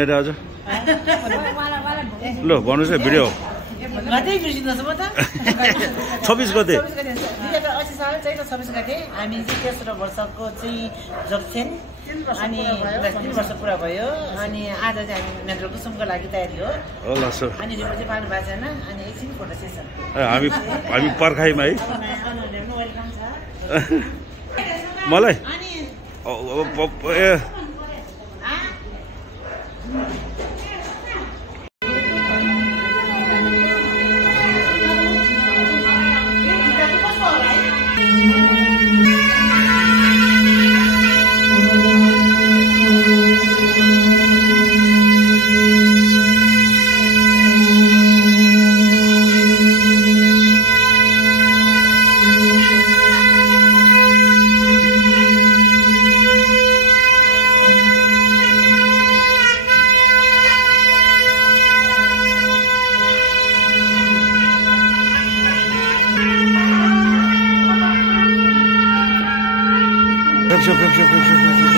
आज ल भन्नुहोस् न भिडियो 26 गते हामी चाहिँ तेस्रो वर्षको चाहिँ जोक्छेन अनि 3 वर्ष पुरा भयो अनि आज चाहिँ हामी मेट्रो कुसुमको लागि तयारी हो ल सर अनि रिपोर्ट चाहिँ पाउनु भएको छैन अनि एकछिन फोटो सेसन हामी पर्खाइमा है वेलकम छ मलाई Pepsi.